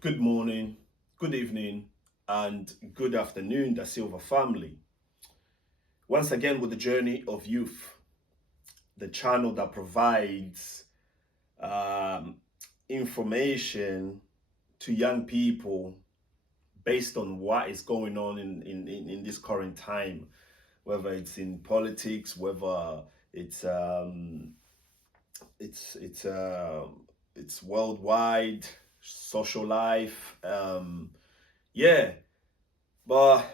Good morning, good evening, and good afternoon, the Silver family. Once again, with the journey of youth, the channel that provides um, information to young people based on what is going on in this current time, whether it's in politics, whether it's um, it's it's uh, it's worldwide, social life. Yeah, but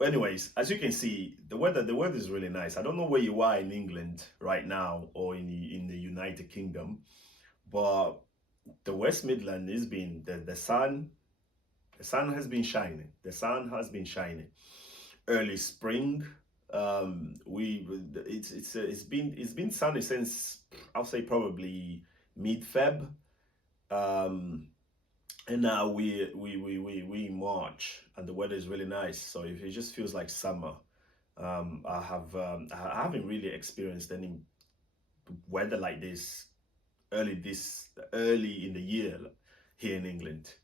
anyways, as you can see, the weather is really nice. I don't know where you are in England right now or in the United Kingdom, but the West Midland has been the sun has been shining. The sun has been shining. Early spring. We it's been sunny since I'll say probably mid Feb. Um, and now we in March and the weather is really nice. So it just feels like summer. I haven't really experienced any weather like this early in the year here in England.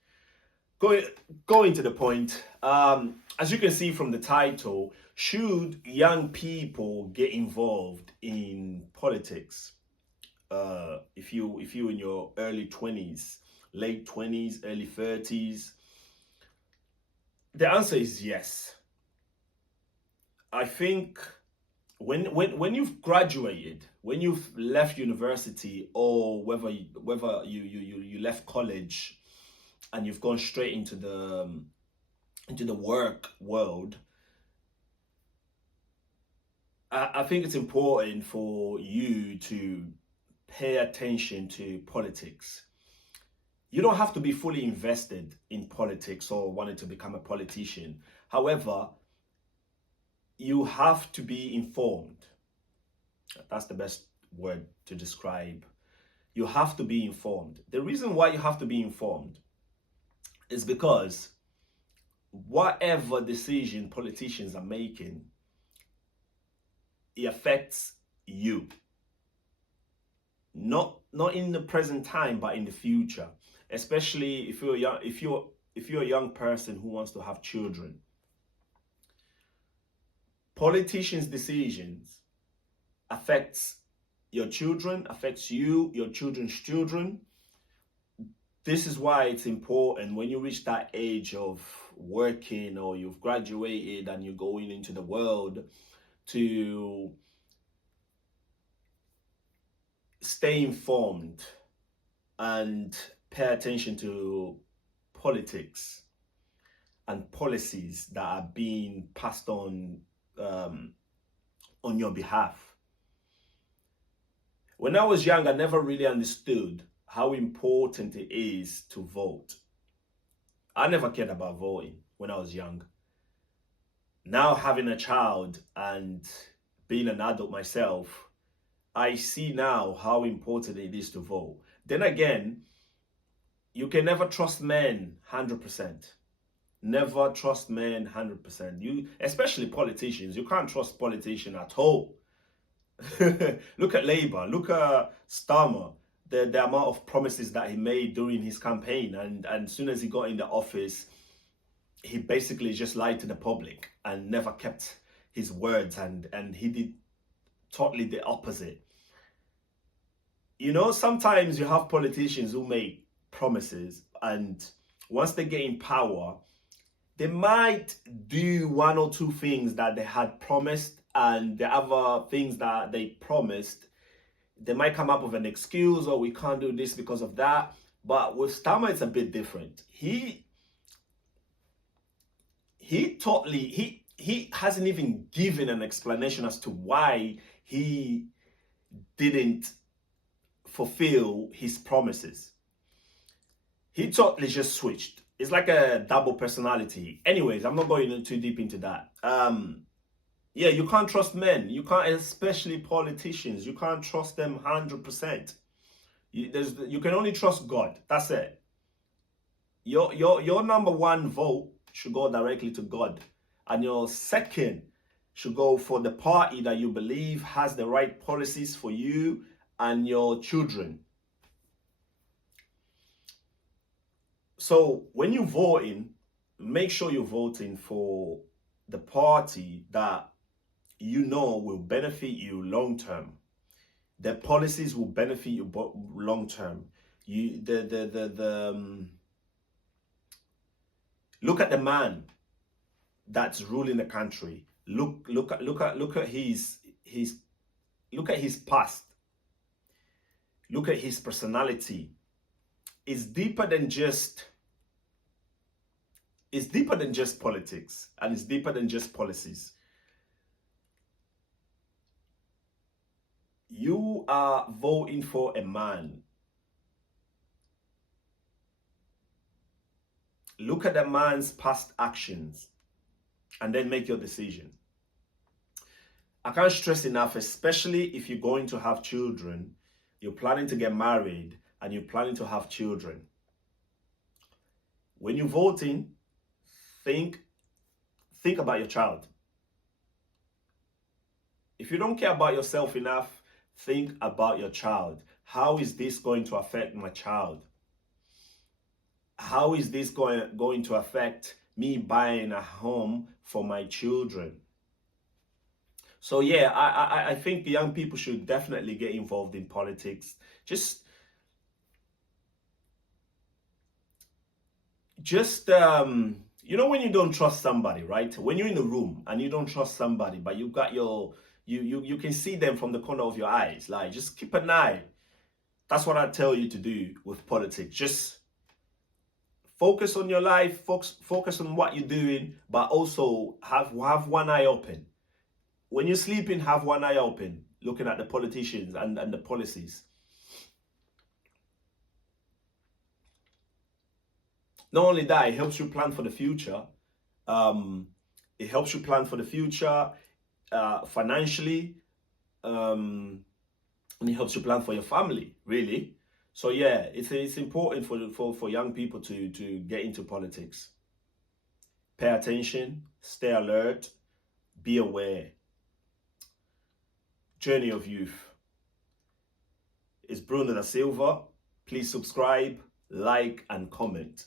Going going to the point. As you can see from the title, should young people get involved in politics? If you in your early 20s, late 20s, early 30s, the answer is yes. I think when you've graduated, when you've left university, or whether you left college and you've gone straight into the work world, I think it's important for you to pay attention to politics. You don't have to be fully invested in politics or wanting to become a politician. However, you have to be informed. That's the best word to describe. You have to be informed. The reason why you have to be informed is because whatever decision politicians are making, it affects you. Not in the present time, but in the future. Especially if you're a young person who wants to have children. Politicians' decisions affects your children, affects you, your children's children. This is why it's important when you reach that age of working or you've graduated and you're going into the world to stay informed and pay attention to politics and policies that are being passed on your behalf. When I was young, I never really understood how important it is to vote. I never cared about voting when I was young. Now, having a child and being an adult myself, I see now how important it is to vote. Then again, you can never trust men 100%. Never trust men 100%. Especially politicians, you can't trust politicians at all. Look at Labour, look at Starmer, the amount of promises that he made during his campaign, and as soon as he got in the office, he basically just lied to the public and never kept his words, and he did totally the opposite. Sometimes you have politicians who make promises, and once they get in power, they might do one or two things that they had promised, and the other things that they promised, they might come up with an excuse, or we can't do this because of that. But with Starmer, it's a bit different. He hasn't even given an explanation as to why he didn't fulfill his promises. He totally just switched. It's like a double personality. Anyways, I'm not going too deep into that. Yeah, you can't trust men. You can't, especially politicians. You can't trust them 100%. You can only trust God. That's it. Your number one vote should go directly to God, and your second should go for the party that you believe has the right policies for you and your children. So when you're voting, make sure you're voting for the party that you know will benefit you long term. Their policies will benefit you long term. You look at the man that's ruling the country. Look at his look at his past. Look at his personality. It's deeper than just politics, and it's deeper than just policies. You are voting for a man. Look at the man's past actions and then make your decision. I can't stress enough, especially if you're going to have children, you're planning to get married and you're planning to have children. When you're voting, think about your child. If you don't care about yourself enough, think about your child. How is this going to affect my child? How is this going to affect me buying a home for my children? So yeah, I think young people should definitely get involved in politics. Just you know, when you don't trust somebody, right? When you're in a room and you don't trust somebody, but you've got you can see them from the corner of your eyes. Like, just keep an eye. That's what I tell you to do with politics. Just focus on your life, focus on what you're doing, but also have one eye open. When you're sleeping, have one eye open, looking at the politicians and the policies. Not only that, it helps you plan for the future. It helps you plan for the future financially, and it helps you plan for your family, really. So yeah, it's important for young people to get into politics. Pay attention, stay alert, be aware. Journey of Youth. It's Bruno da Silva. Please subscribe, like, and comment.